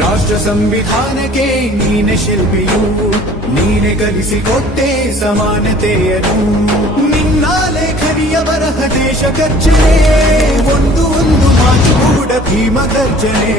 ರಾಷ್ಟ್ರ ಸಂವಿಧಾನಕ್ಕೆ ನೀನೆ ಶಿಲ್ಪಿಯು, ನೀನೆ ಕಲಿಸಿಕೊಟ್ಟೆ ಸಮಾನತೆಯನ್ನು. ನಿನ್ನ ಲೇಖನಿಯ ಬರಹ ದೇಶ ಗರ್ಜನೆ, ಒಂದು ಮಾತು ಕೂಡ ಭೀಮ ಗರ್ಜನೆ.